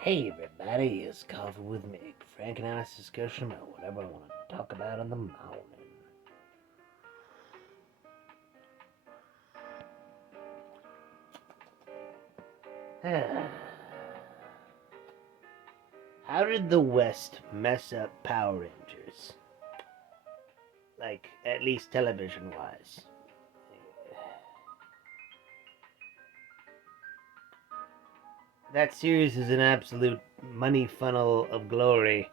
Hey everybody, it's Coffee with Mick. Frank and honest discussion about whatever I want to talk about in the morning. How did the West mess up Power Rangers? Like, at least television-wise. That series is an absolute money funnel of glory.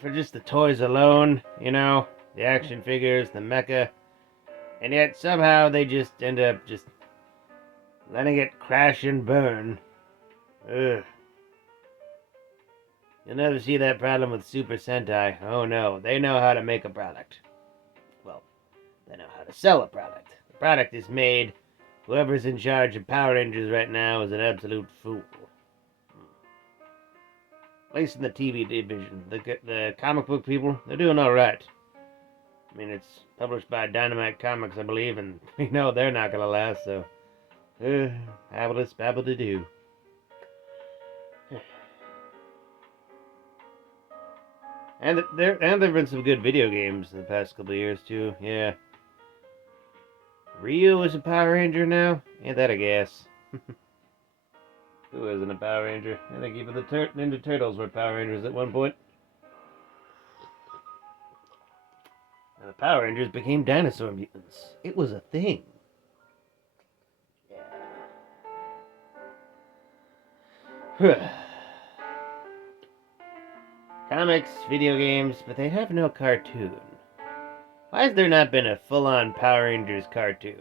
For just the toys alone, the action figures, the mecha, and yet somehow they just end up just letting it crash and burn. Ugh. You'll never see that problem with Super Sentai. Oh no, they know how to make a product. Well, they know how to sell a product. The product is made. Whoever's in charge of Power Rangers right now is an absolute fool. At least in the TV division. The comic book people, they're doing alright. I mean, it's published by Dynamite Comics, I believe, and we know they're not gonna last, so... Habbless babble-to-do. And there've been some good video games in the past couple of years, too, yeah. Ryu is a Power Ranger now? Ain't that a gas? Who isn't a Power Ranger? I think even the Ninja Turtles were Power Rangers at one point. And the Power Rangers became dinosaur mutants. It was a thing. Yeah. Comics, video games, but they have no cartoon. Why has there not been a full-on Power Rangers cartoon?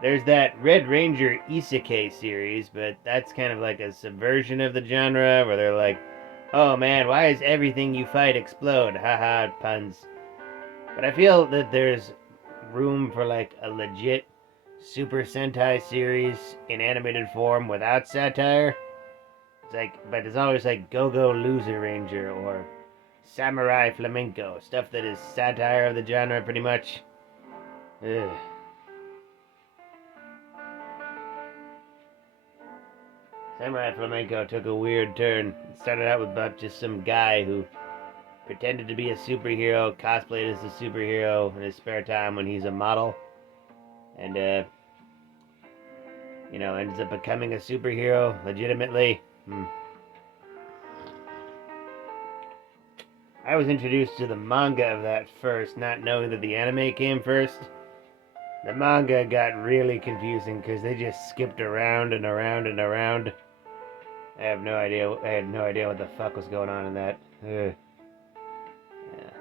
There's that Red Ranger Isekai series, but that's kind of like a subversion of the genre, where they're like, oh man, why does everything you fight explode? Haha, puns. But I feel that there's room for like a legit Super Sentai series in animated form without satire. It's like, but it's always like Go-Go Loser Ranger or Samurai Flamenco, stuff that is satire of the genre pretty much. Ugh. Samurai Flamenco took a weird turn. It started out with about just some guy who pretended to be a superhero, cosplayed as a superhero in his spare time when he's a model, and ends up becoming a superhero legitimately. I was introduced to the manga of that first, not knowing that the anime came first. The manga got really confusing because they just skipped around and around and around. I had no idea what the fuck was going on in that. Ugh. Yeah.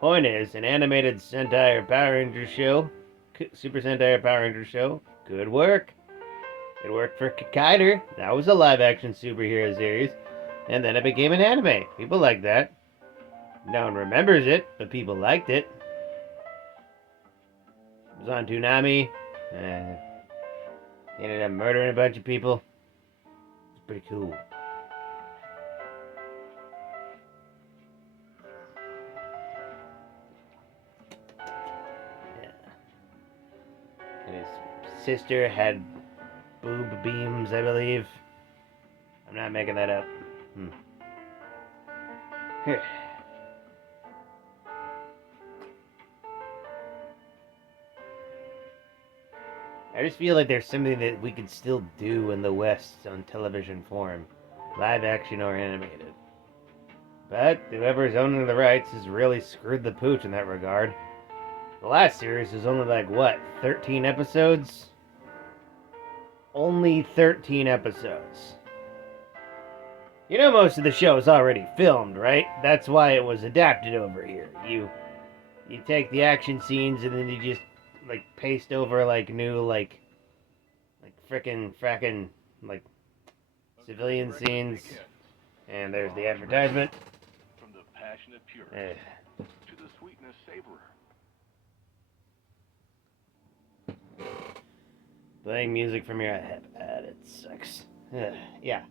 Point is, an animated Sentai or Power Ranger show, Super Sentai or Power Ranger show, could work. It worked for Kaider. That was a live-action superhero series. And then it became an anime. People liked that. No one remembers it, but people liked it. It was on Toonami. He ended up murdering a bunch of people. It's pretty cool. Yeah. And his sister had boob beams, I believe. I'm not making that up. I just feel like there's something that we could still do in the West on television form, live action or animated. But whoever's owning the rights has really screwed the pooch in that regard. The last series was only like, 13 episodes? Only 13 episodes. You know most of the show is already filmed, right? That's why it was adapted over here. You take the action scenes and then you just paste over new frackin' civilian scenes, and there's the advertisement. From the passionate purist to the sweetness savorer. Playing music from your iPad, it sucks. Yeah.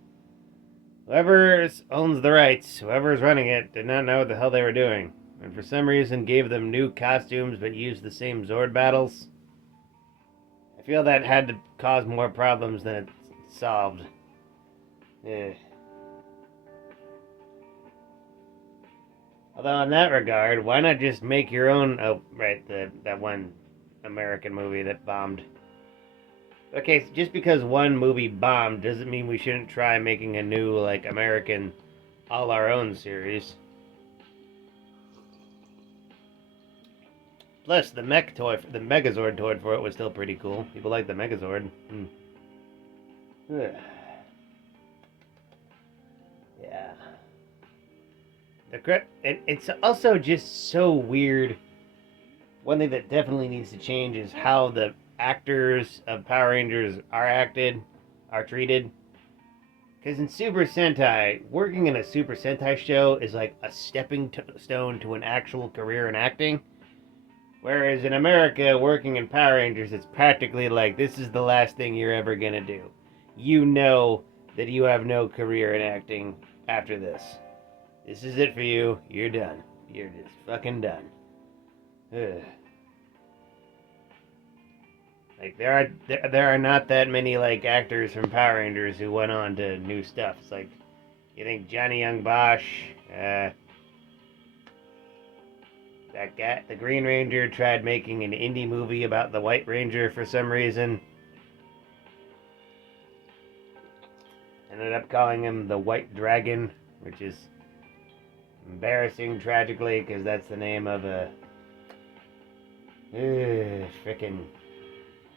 Whoever owns the rights, whoever's running it, did not know what the hell they were doing, and for some reason gave them new costumes but used the same Zord battles. I I feel that had to cause more problems than it solved. Yeah. Although in that regard, why not just make your own? Oh, right, that one American movie that bombed. Okay, so just because one movie bombed doesn't mean we shouldn't try making a new like American, all our own series. Plus, the mech toy, the Megazord toy for it was still pretty cool. People like the Megazord. Yeah. It's also just so weird. One thing that definitely needs to change is how the actors of Power Rangers are treated. Because in Super Sentai, working in a Super Sentai show is like a stepping stone to an actual career in acting. Whereas in America, working in Power Rangers, it's practically like this is the last thing you're ever gonna do. You know that you have no career in acting after this. This is it for you. You're done. You're just fucking done. Ugh. Like there are not that many like actors from Power Rangers who went on to new stuff. It's like you think Johnny Young Bosch, that guy, the Green Ranger, tried making an indie movie about the White Ranger for some reason. Ended up calling him the White Dragon, which is embarrassing tragically because that's the name of a frickin'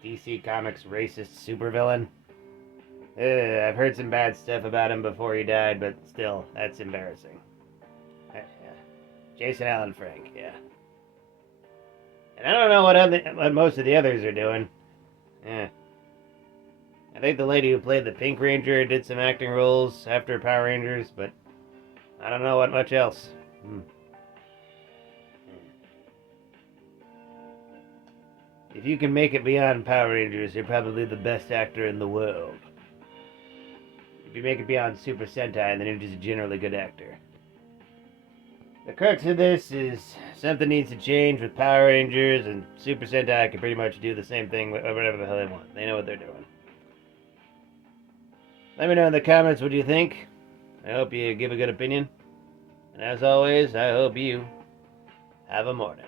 DC Comics racist supervillain. I've heard some bad stuff about him before he died, but still, that's embarrassing. Yeah. Jason Allen Frank, yeah. And I don't know what most of the others are doing. Yeah. I think the lady who played the Pink Ranger did some acting roles after Power Rangers, but I don't know what much else. If you can make it beyond Power Rangers, you're probably the best actor in the world. If you make it beyond Super Sentai, then you're just a generally good actor. The crux of this is something needs to change with Power Rangers, and Super Sentai can pretty much do the same thing, whatever the hell they want. They know what they're doing. Let me know in the comments what you think. I hope you give a good opinion. And as always, I hope you have a morning.